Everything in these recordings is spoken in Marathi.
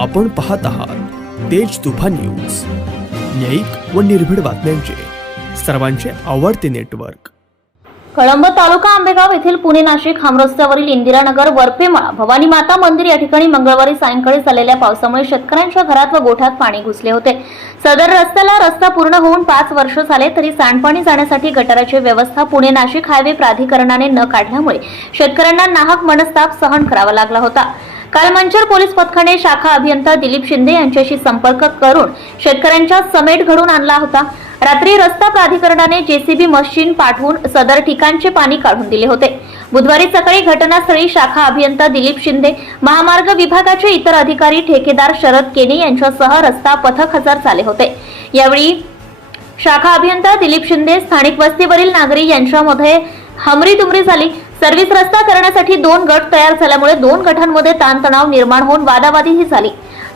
आपण पाहत आहात तेज तुफा न्यूज. न्यायिक व निर्भीड बातम्यांचे. सर्वांचे आवडते नेटवर्क. कळंब तालुका आंबेगाव येथील पुणे नाशिक हमरस्त्यावरील इंदिरानगर वरपेमाळा भवानी माता मंदिर या ठिकाणी मंगळवारी सायंकाळी झालेल्या पावसामुळे शेतकऱ्यांच्या घरात व गोठ्यात पाणी घुसले होते. सदर रस्त्याला रस्ता पूर्ण होऊन पाच वर्ष झाले तरी सांडपाणी जाण्यासाठी गटाराची व्यवस्था पुणे नाशिक हायवे प्राधिकरणाने न काढल्यामुळे शेतकऱ्यांना नाहक मनस्ताप सहन करावा लागला होता. काल मंचर पोलीस पथकाने शाखा अभियंता दिलीप शिंदे यांच्याशी संपर्क करून शेतकऱ्यांच्या समेट घडून आणला होता. रात्री रस्ता प्राधिकरणाने जेसीबी मशीन पाठवून सदर ठिकाणचे पाणी काढून दिले होते. बुधवारी सकाळी घटनास्थळी शाखा अभियंता दिलीप शिंदे महामार्ग विभागाचे इतर अधिकारी ठेकेदार शरद केने यांच्यासह रस्ता पथक हजर झाले होते. यावेळी शाखा अभियंता दिलीप शिंदे स्थानिक वस्तीवरील नागरिक यांच्यामध्ये हमरी दुमरी झाली. सर्व्हिस रस्ता करण्यासाठी दोन गट तयार झाल्यामुळे दोन गटांमध्ये ताणतणाव निर्माण होऊन वादावादीही झाली.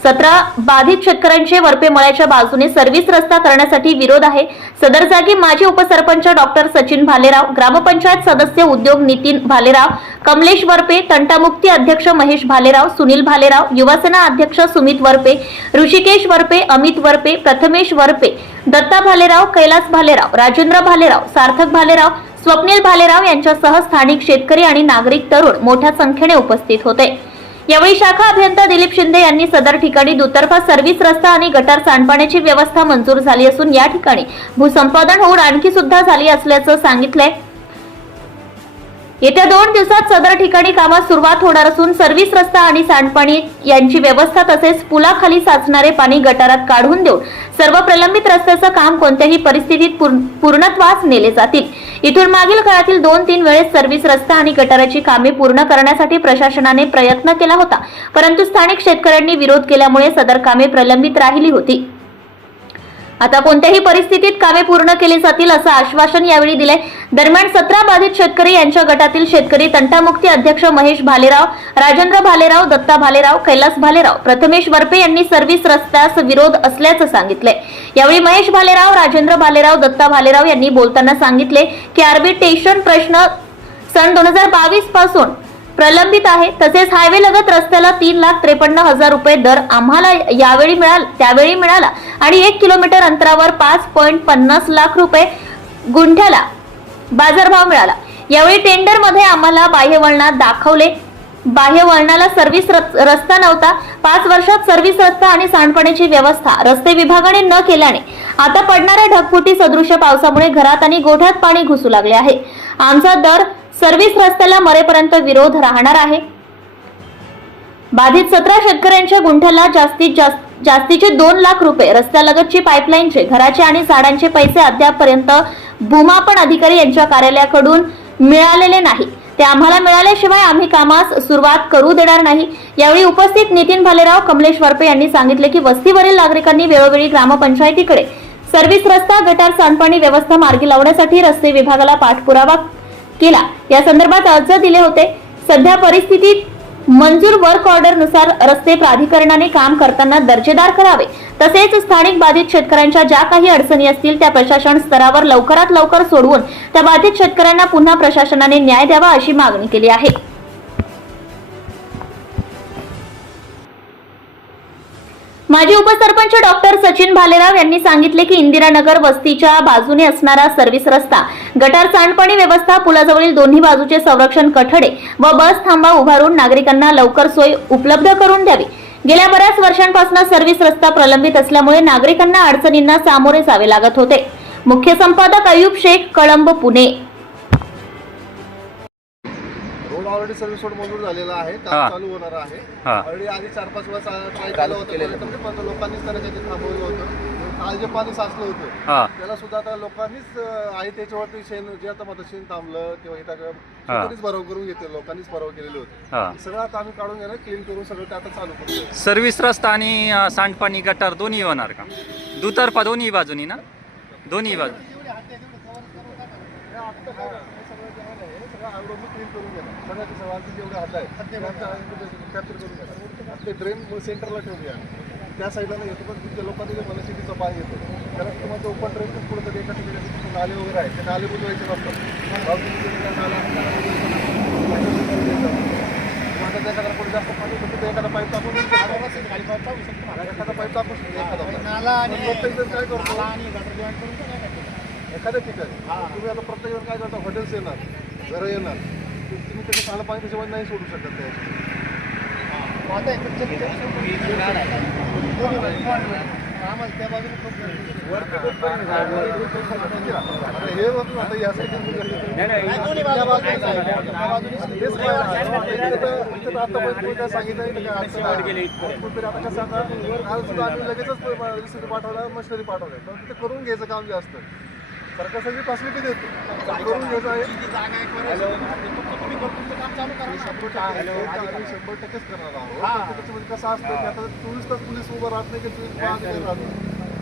सतरा बाधित शेतकऱ्यांचे वरपे मळ्याच्या बाजूने सर्व्हिस रस्ता करण्यासाठी विरोध आहे. सदर जागी माजी उपसरपंच डॉक्टर सचिन भालेराव ग्रामपंचायत सदस्य उद्योग नितीन भालेराव कमलेश वरपे तंटामुक्ती अध्यक्ष महेश भालेराव सुनील भालेराव युवासेना अध्यक्ष सुमित वरपे ऋषिकेश वरपे अमित वरपे प्रथमेश वरपे दत्ता भालेराव कैलास भालेराव राजेंद्र भालेराव सार्थक भालेराव स्वप्नील भालेराव यांच्यासह स्थानिक शेतकरी आणि नागरिक तरुण मोठ्या संख्येने उपस्थित होते. यावेळी शाखा अभियंता दिलीप शिंदे यांनी सदर ठिकाणी दुतर्फा सर्व्हिस रस्ता आणि गटार सांडपाण्याची व्यवस्था मंजूर झाली असून या ठिकाणी भूसंपादन होऊन आणखी सुद्धा झाली असल्याचं सांगितलंय. येत्या दोन दिवसात सदर ठिकाणी कामास सुरुवात होणार असून सर्व्हिस रस्ता आणि सांडपाणी यांची व्यवस्था तसेच पुलाखाली साचणारे पाणी गटारात काढून देऊन सर्व प्रलंबित रस्त्याचं काम कोणत्याही परिस्थितीत पूर्णत्वास नेले जातील. इथून मागील काळातील दोन तीन वेळेस सर्व्हिस रस्ता आणि गटाराची कामे पूर्ण करण्यासाठी प्रशासनाने प्रयत्न केला होता. परंतु स्थानिक शेतकऱ्यांनी विरोध केल्यामुळे सदर कामे प्रलंबित राहिली होती. आता कोणत्याही परिस्थितीत कामे पूर्ण केली जातील असं आश्वासन यावेळी दिले दरम्यान सतरा बाधित शेतकरी यांच्या गटातील शेतकरी तंटामुक्ती अध्यक्ष महेश भालेराव राजेंद्र भालेराव दत्ता भालेराव कैलास भालेराव प्रथमेश वरपे यांनी सर्व्हिस रस्त्यास विरोध असल्याचं सांगितले यावेळी महेश भालेराव राजेंद्र भालेराव दत्ता भालेराव यांनी बोलताना सांगितले की आर्बिट्रेशन प्रश्न सन दोन हजार बावीसपासून प्रलंबित आहे. तसेच हायवे लगत रस्त्याला तीन लाख त्रेपन्न हजार रुपये दर आम्हाला यावेळी मिळाला त्यावेळी मिळाला. आणि एक किलोमीटर अंतरावर पाच पॉईंट पन्नास लाख रुपये गुंठ्याला बाजारभाव मिळाला. यावेळी टेंडरमध्ये आम्हाला बाह्यवळणात दाखवले. बाह्य वळणाला सर्व्हिस रस्ता नव्हता. पाच वर्षात सर्व्हिस रस्ता आणि सांडपाण्याची व्यवस्था रस्ते विभागाने न केल्याने आता पडणाऱ्या ढगफुटी सदृश्य पावसामुळे घरात आणि गोठ्यात पाणी घुसू लागले आहे. आमचा दर सर्व्हिस रस्त्याला मरेपर्यंत विरोध राहणार आहे. बाधित सतरा शेतकऱ्यांच्या गुंठ्याला जास्तीत जास्त जास्तीचे दोन लाख रुपये. रस्त्यालगतची पाईपलाईनचे घराचे आणि झाडांचे पैसे अद्यापपर्यंत भूमापन अधिकारी यांच्या कार्यालयाकडून मिळालेले नाही. ते आम्हाला मिळाल्याशिवाय आम्ही कामास सुरुवात करू देणार नाही. यावेळी उपस्थित नितीन भालेराव कमलेश वरपे यांनी सांगितले की वस्तीवरील नागरिकांनी वेळोवेळी ग्रामपंचायतीकडे सर्व्हिस रस्ता गटार सांडपाणी व्यवस्था मार्गी लावण्यासाठी रस्ते विभागाला पाठपुरावा केला या संदर्भात अर्ज दिले होते. सध्या परिस्थितीत मंजूर वर्क ऑर्डरनुसार रस्ते प्राधिकरणाने काम करताना दर्जेदार करावे. तसेच स्थानिक बाधित शेतकऱ्यांच्या ज्या काही अडचणी असतील त्या प्रशासन स्तरावर लवकरात लवकर सोडवून त्या बाधित शेतकऱ्यांना पुन्हा प्रशासनाने न्याय द्यावा अशी मागणी केली आहे. माजी उपसरपंच डॉक्टर सचिन भालेराव यांनी सांगितले की इंदिरानगर वस्तीच्या बाजूने असणारा सर्व्हिस रस्ता गटार सांडपाणी व्यवस्था पुलाजवळील दोन्ही बाजूचे संरक्षण कठडे व बस थांबा उभारून नागरिकांना लवकर सोय उपलब्ध करून द्यावी. गेल्या बऱ्याच वर्षांपासून सर्व्हिस रस्ता प्रलंबित असल्यामुळे नागरिकांना अडचणींना सामोरे जावे लागत होते. मुख्य संपादक Ayub Shaikh Kalamb Pune. Road already service road मंजूर झालेला आहे. हा. काम चालू होणार आहे. हा. ऑलरेडी आधी चार पाच वेळा ट्राय केलं होतं. पण लोकांनीच त्याच्यासाठी थांबवलं होतं काल जे पाणी साचलं होतं हा. त्याला सुद्धा आता लोकांनीच अं, आहे त्याच्यावरती शेण जे आता माझं शेण थांबलं किंवा हे हा. स्वतःनीच भराव करून घेतले लोकांनीच भराव केलेले होते. हा. सगळं आता आम्ही काढून घेणार क्लीन करून सगळं ते आता चालू करू सर्व्हिस रस्ता आणि अ, सांडपाणी गटार दोन्ही होणार का? दुतर्फा दोन्ही बाजूनी ना? दोन्ही बाजू. ते ड्रेन सेंटरला ठेवूया त्या साईडला नाही येतो पण तिथे लोकांनी जे मनस्थितीचं पाणी येतो कारण तुम्हाला तो ओपन ड्रेन पुढे तरी एका ठिकाणी नाले वगैरे आहे ते नाले बुजवायचे नसतात नाला आता एखादा कोणी जास्त पाणी होतं तर एखादा पाईप टाकून एखादा पाईप टाकू शकतो एखादा आणि प्रत्येक जण काय करतो एखाद्या ठिकाणी तुम्ही आता प्रत्येक जण काय करता? हॉटेल्स येणार घरं येणार. तु- तुम्ही त्याचं सांगलं पाणी त्याच्यामध्ये नाही सोडू शकत हे. आता सांगितलं लगेचच पाठवला मशिनरी पाठवल्या पण तिथे करून घ्यायचं काम जे असतं सरकार सगळी फॅसिलिटी देते. करून घ्यायचं आहे. आम्ही शंभर टक्केच करणार आहोत. त्याच्यामध्ये कसं असतं की आता चोवीस तास पोलीस उभं राहत नाही की चोवीस नाही राहत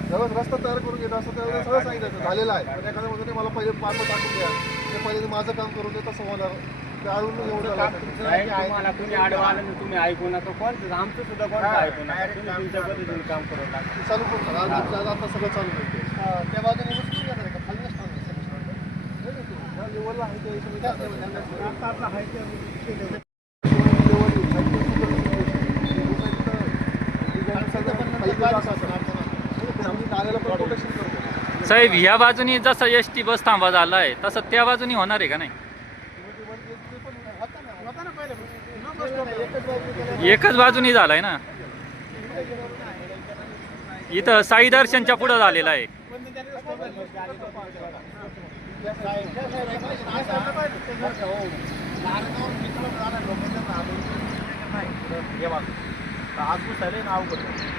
ज्यावेळेस रस्ता तयार करून घेत असतो त्यावेळेस सगळं सांगितलं झालेलं आहे. पण एखाद्या नाही मला पहिले पानं टाकून द्या. ते पहिले माझं काम करून देत तसं होणार. ते अडून एवढं तुम्ही आडवा आलं ना तुम्ही ऐकू नका. कोणतं? आमचं सुद्धा कोणतं ऐकू नका. तुम्ही तुमच्या पद्धतीने काम करू नका. चालू करून आता सगळं चालू होईल. त्या बाजूने साहेब ह्या बाजूनी जसं एस टी बस थांबा झाला आहे तसं त्या बाजूनी होणार आहे का नाही. एकच बाजूनी झालाय ना? इथं साई दर्शनच्या पुढं झालेला आहे.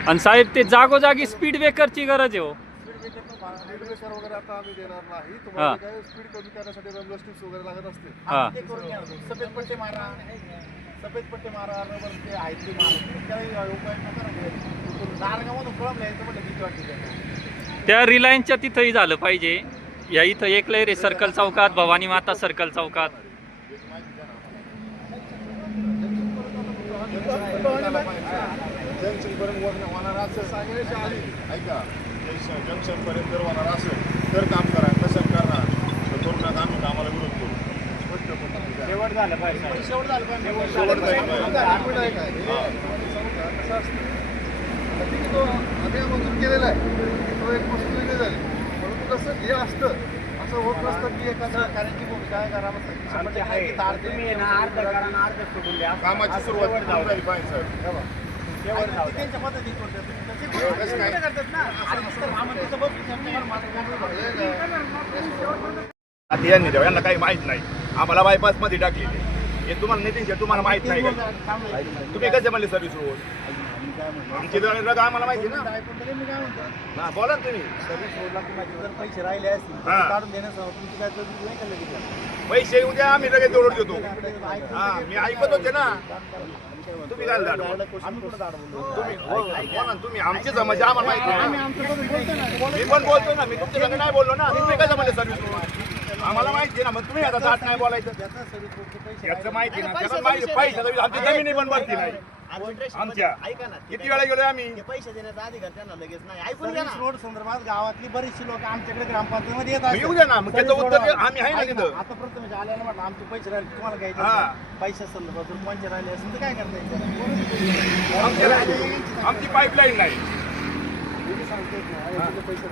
आणि साहेब ते जागोजागी स्पीड ब्रेकरची गरज आहे हो वगैरे आता आम्ही देणार नाही हा. काय स्पीड कमी करण्यासाठी रबर स्टिप्स वगैरे लागत असते हा ते करून घ्या. सफेद पट्टे मारा सफेद पट्टे मारा रबर ते आहेत ते मारा त्याही उपाय नका ना नारगामधून प्रॉब्लेम यायचं म्हटलं भीती वाटते त्या रिलायन्सच्या तिथंही झालं पाहिजे या इथं एक रे सर्कल चौकात भवानी माता सर्कल चौकात. जंक्शन पर्यंत होणार असं जर होणार असेल तर काम करा कसं करणार तर करू आम्ही कामाला विरोध करू शेवट झालं पाहिजे. शेवट झालं पाहिजे शेवट झालं आपण आहे, तो आम्ही केलेला आहे तो एक वस्तू वेगळी झाली कसं हे असतं असं होत नसतं की एखादा कारण की भूमिका आहे. द्या. कामाची सुरुवात. त्यांच्या तसे आता यांनी द्यावं यांना काही माहीत नाही. आम्हाला बायपासमध्ये टाकलेले. हे तुम्हाला नितीन तुम्हाला माहीत नाही तुम्ही कसे म्हणले सर्व्हिस रोड? आमची रग आम्हाला माहिती ना. हा बोला ना तुम्ही. सर्व्हिस रोडला तुम्हाला जर पैसे राहिले असतील तर हा. ते काढून देण्यासह तुमची काय तरतूद नाही का लगेच? पैसे येऊ द्या आम्ही लगेच जोडून देतो. हा मी ऐकत होते ना. तुम्ही काय आम्ही कुठं? तुम्ही हो, बोला ना तुम्ही. आमची समस्या आम्हाला माहिती आहे. मी पण बोलतो ना मी तुमच्या संग नाही बोललो ना. तुम्ही कसं म्हणले सर्व्हिस रोड आम्हाला माहिती आहे ना मग तुम्ही आता दाट नाही बोलायचं. याचं माहिती ना त्याला माहिती पैसे आमची जमिनी पण भरती नाही. आमच्या. ऐका ना किती वेळा गेलोय आम्ही? पैसे देण्याचा अधिकार त्यांना लगेच नाही. ऐकून घ्या रोड संदर्भात गावातली बरीचशी लोक आमच्याकडे ग्रामपंचायतीमध्ये येत मग असतात. येऊ द्या ना, मग त्याचं सर्व्हिस उत्तर रोड- आम्ही आहे ना तिथं. आता प्रथम आल्याला म्हटलं आमचे पैसे राहिले तुम्हाला घ्यायचे हा. असेल. पैशा संदर्भात जर कोणचे राहिले असेल तर काय करता येईल? आमची पाईपलाईन नाही. मी सांगतोय ना, याचे पैसे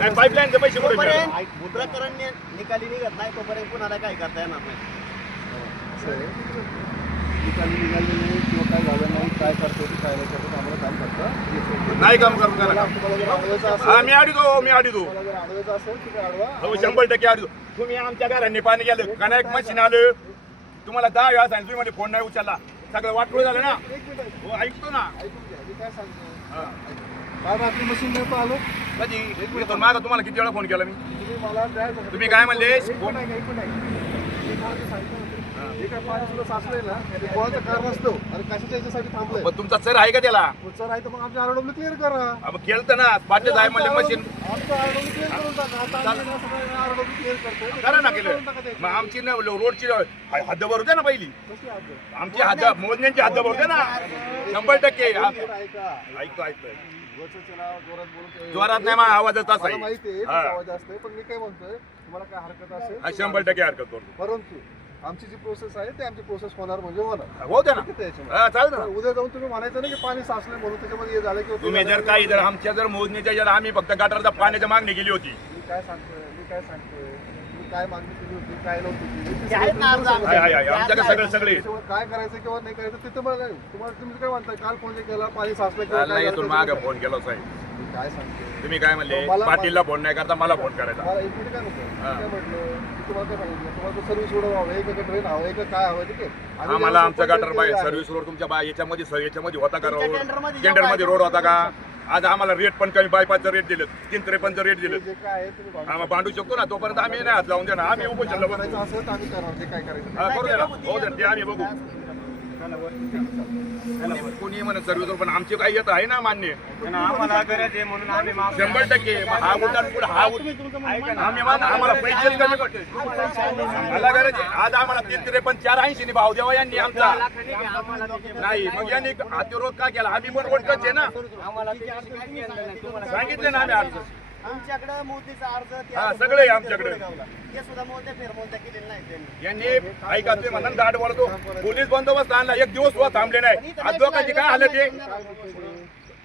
हे पाईपलाईनचे? तोपर्यंत प्रकरण निकाली निघत नाही तोपर्यंत कुणाला काय करता येणार नाही. असं आहे. निकाली निघाले नाही किंवा काय झालं नाही काय करतो ते काय नाही करतो आम्हाला काम करतं. नाही काम. तुम्हाला जर अडवायचं हा, असेल मी अडीतो मी अडीतो तुम्हाला जर अडवायचं असेल तुम्ही अडवा हो शंभर टक्के अडीतो तुम्ही आमच्या घरांनी पाणी गेलं कनेक्ट मशीन आलं तुम्हाला दहा वेळा सांगितलं तुम्ही म्हणजे फोन नाही उचलला सगळं वाटलं झालं ना एक मिनिट ऐका. हो ऐकतो ना ऐकून घ्या मी काय सांगतो हा. काल रात्री मशीन नव्हतं आलो कधी इथून मागं तुम्हाला किती वेळा फोन केला मी तुम्ही मला द्या तुम्ही काय म्हणले? एक मिनिट ऐका, एक मिनिट ऐका. मी तुम्हाला ते सांगितलं होतं. जे काय पाणी सुद्धा साचलंय ना ते कोणाचं कारण असतो? आणि कशाच्या याच्यासाठी थांबलंय? मग तुमचा सर आहे का त्याला? पुढचं आहे तर मग आमच्या आरडब्ल्यू क्लिअर करा. अब केलं ना पाटील आहे म्हणजे मशीन आमचं आरडब्ल्यू क्लिअर करून टाका. आता आम्ही ना सगळं आरडब्ल्यू क्लिअर करतो करा ना केलं. करून टाका त्याची. मग आमची ना रोडची हद्द भरते ना पहिली. कसली? आमची हद्द मोजण्यांची हद्द भरते ना. शंभर टक्के हा. ऐकतो ऐकतोय वरचं चला, जोरात बोलून जोरात नाही माझा मला आहे. माहिती आहे हा. आवाज असतोय पण मी काय म्हणतोय तुम्हाला काय हरकत हा, असेल शंभर टक्के हरकत करतो परंतु आमची जी प्रोसेस आहे ते आमची प्रोसेस होणार म्हणजे होणार हो द्या ना ठीक आहे त्याच्यामध्ये. हा, चालेल ना तर उद्या जाऊन तुम्ही म्हणायचं नाही की पाणी साचलंय म्हणून त्याच्यामध्ये हे झालं किंवा ते तुम्ही झालं. जर काही जर आमच्या जर मोजणीच्या जर आम्ही फक्त गटारचा पाण्याची मागणी केली होती मी काय सांगतोय मी काय सांगतोय काय मागणी केली होती काय नव्हती सगळं सगळे काय करायचं किंवा नाही करायचं ते तुम्हाला. तुम्हाला तुम्ही काय म्हणताय? काल फोन केला पाणी साचलं? मागे फोन केला साहेब. काय सांगतोय तुम्ही काय म्हणले? पाटीलला फोन नाही करता मला फोन करायचा. मला एक मिनिट काय नको? मी हा. काय म्हटलं? तुम्हाला काय सांगितलं? तुम्हाला सर्व्हिस रोड हवं एक ट्रेन हवं एक काय हवं ठीक आहे? आम्ही आम्हाला आमचा गटर आहे, सर्व्हिस रोड तुमच्या बा- याच्यामध्ये याच्यामध्ये होता का रोड टेंडरमध्ये टेंडरमध्ये जेव्हा रोड होता का? आज आम्हाला रेट पण कमी बायपासचं रेट दिलं तीन त्रेपन्नचं रेट दिलं. आम्हाला भांडू शकतो ना तोपर्यंत आम्ही नाही हात लावून देणार. आम्ही. हा, करू द्या ना. हो ते आम्ही बघू. कोणी- कोणी म्हणत रोड पण आमचे काही येत आहे ना मान्य. आम्हाला गरज आहे म्हणून आम्ही मागतो. शंभर टक्के. हा उड्डाण पुढे हा आम्ही मान आम्हाला पैसेच कमी पडते गरज आहे. आज आम्हाला तीन त्रेपन्न चार ऐंशी भाव द्यावा यांनी आमचा. नाही मग यांनी अतिरोध का केला? आम्ही पण रोडकच आहे ना. सांगितलं ना आम्ही अर्ज. मोदीचा अर्ज ते हा, सगळे आहे आमच्याकडे. कोरेगावला. ते सुद्धा मोठ्या फेरमोलत्या केलेले नाही त्यांनी. यांनी ऐका तुम्ही म्हणा दाट वळतो पोलीस बंदोबस्त आणला. एक दिवस सुद्धा थांबले नाही. आज लोकांची काय हालत आहे?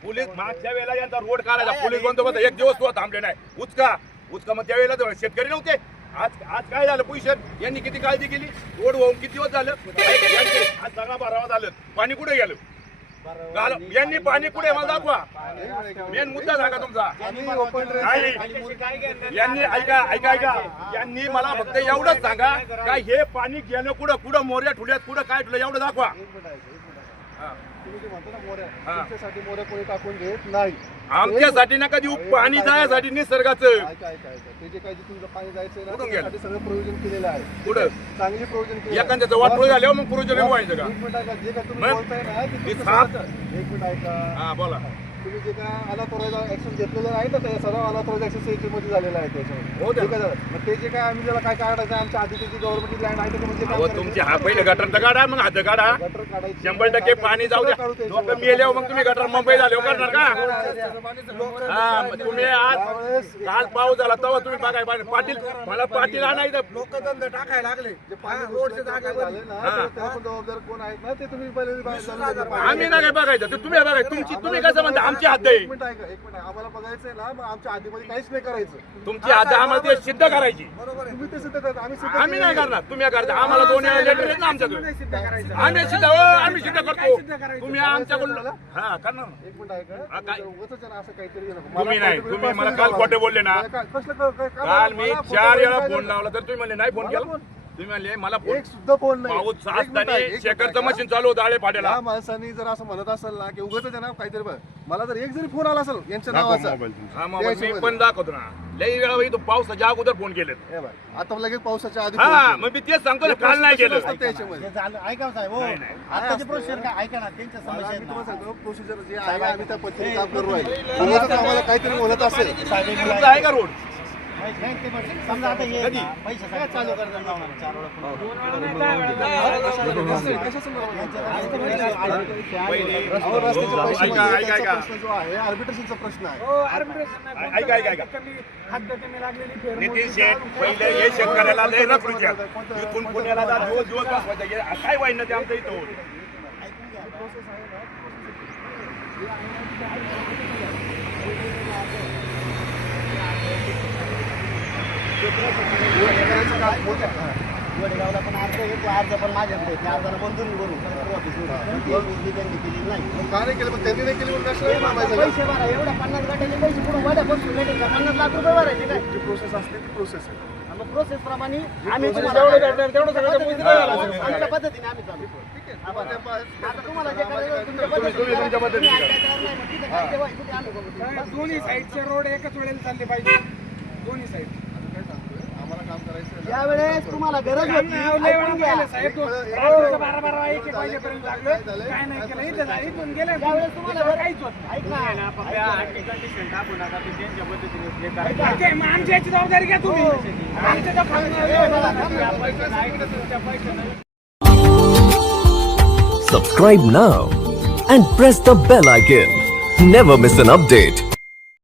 पोलीस मागच्या वेळेला यांचा रोड काढायचा. पोलीस बंदोबस्त एक दिवस सुद्धा थांबले नाही. उचका. उचका मग त्यावेळेला तर शेतकरी नव्हते. आज आज काय झालं? पोझिशन यांनी किती काळजी केली? रोड होऊन किती दिवस झालं? आज सगळा बारावा झालं पाणी कुठे गेलं? घाल- यांनी पाणी कुठे मला दाखवा. मेन मुद्दा सांगा तुमचा. नाही. यांनी ऐका ऐका ऐका. यांनी मला फक्त एवढंच सांगा का हे पाणी गेलं कुठं? कुठं मोर्या ठुल्यात? कुठं काय ठुलं? एवढं दाखवा. हा. हा. तुमच्यासाठी मोऱ्या कोणी टाकून देत नाही. आमच्यासाठी ना कधी पाणी जाण्यासाठी निसर्गाचं. ऐका ऐका ऐका. ते जे काही जे तुमचं पाणी जायचं ना कुठून गेलं? त्यासाठी सगळं प्रयोजन केलेलं आहे. कुठं? चांगली प्रयोजन केलेलं आहे. एखाद्याचं वाटोळ झाल्यावर मग पुरुष व्हायचं का? एक मिनिट ऐका जे काय तुम्ही मग? बोलताय ना ते ते तुमचं साप- स्वतःचं- एक मिनिट ऐका. हा बोला. तुम्ही जे काय अनाथोरायचा ऍक्शन घेतलेलं आहे ना ते सर्व अनाथोरायचा ऍक्शनमध्ये झालेलं आहे त्याच्यामध्ये. हो द्या. ठीक आहे दादा. मग ते जे काय आम्ही ज्याला काय काढायचं आमच्या आधीची जी गव्हर्नमेंट लँड आहे त्याच्यामध्ये अहो तुमचे हा पहिले गटर काढा मग हात गटर काढायची. शंभर टक्के पाणी जाऊ द्या. लोक मेल्यावर मग तुम्ही गटर मुंबई झाले करणार का? हा मग तुम्ही आज काल पाऊस झाला तेव्हा तुम्ही बघाय पाणी पाटील मला पाटील आणायचं. लोकधंदे टाकायला लागले. जे पाणी रोडचे रोडचे झाले ना. हा. तर त्याला पण जबाबदार कोण आहेत ना ते तुम्ही पहिले जाणून घ्या. पाणी- आम्ही नाही काय बघायचं ते तुम्ही बघायचं तुमची तुम्ही कसं म्हणता? आमची हद्द एक आहे मिनिट ऐका एक मिनिट. आम्हाला बघायचंय ना मग आमच्या आधीमध्ये काहीच नाही करायचं. तुमची हद्द आम्हाला सिद्ध करायची. तुम्ही ते सिद्ध करता आम्ही सिद्ध आम्ही नाही करणार. तुम्ही करता आम्हाला दोन लेटर आहेत ना आमच्याकडे. आम्ही सिद्ध हो, आम्ही सिद्ध करतो. तुम्ही आमच्याकडून हा करणार ना. एक मिनिट ऐका. आहे असं काहीतरी. तुम्ही मला नाही, तुम्ही मला काल. खोटे बोलले ना. काल मी चार वेळा फोन लावला तर तुम्ही म्हणले नाही फोन केला. तुम्ही म्हणले मला फोन एक सुद्धा फोन नाही. पाऊस एक मिनिट असताना आहे, एक मिनिट. शेखरचं आहे. मशीन चालू होतं आळे पाड्याला. या माणसांनी जर असं म्हणत असेल ना की उगाच आहे ना काहीतरी बघ मला जर एक जरी फोन आला असेल यांच्या नावाचा. हा मग मी पण दाखवतो ना. लई वेळा इथं पावसाच्या अगोदर फोन केलेत. हे बघ, आता लगेच पावसाच्या आधी हा केला. मग मी तेच सांगतो ना ते काल नाही केलं. ते झालं. ऐका साहेब हो. नाही, नाही. आताची प्रोसिजर काय ऐका ना त्यांच्या समस्या आहेत ना. प्रोसिजर जे आहे आम्ही त्या पद्धतीने काम करू आहे. उगाच आम्हाला काहीतरी बोलत असेल. तुमचा आहे का रोड? ते समजा आता हे चालू चार पैसे त्यांचा ऐका प्रश्न जो आहे आर्बिट्रेशनचा प्रश्न आहे. हो नितीन शेठ पहिले हे शेतकऱ्याला लय रखडूच्या इथून पुण्याला जा दिवस दिवस बसवायचं काय वाईन ते आमचं इथं? शेतकऱ्याचं काम पण अर्ज आहे अर्ज पण माझ्याकडे त्या अर्जाला करू त्यांनी नाही मग का नाही केलं मग त्यांनी नाही केली म्हणून कशाला थांबायचं पैसे भरा एवढ्या पन्नास गाठ्याचे पैसे पुढे भेटेल का पन्नास लाख रुपये भरायचे काय जी प्रोसेस असते ती प्रोसेस आहे मग प्रोसेस प्रमाणे आम्ही तेवढं सगळं पद्धतीने आमच्या पद्धतीने आम्ही चालू आता तुम्हाला जे करायचं तुमच्या पद्धतीने दोन्ही साईडचे रोड एकच वेळेला चालले पाहिजे. दोन्ही साईड आम्ही काय सांगतोय, आम्हाला ज्यावेळेस तुम्हाला गरज होती. ऐकून घ्या. बारा बारा एक एक वाजेपर्यंत लागलं. काय नाही केलं इथं जा- इथून गेले ज्यावेळेस तुम्हाला गरज- काहीच होत नाही. ऐक. ना ठीक आहे, मग आमची याची जबाबदारी घ्या तुम्ही. आमच्या त्या Subscribe now and press the bell icon. Never miss an update.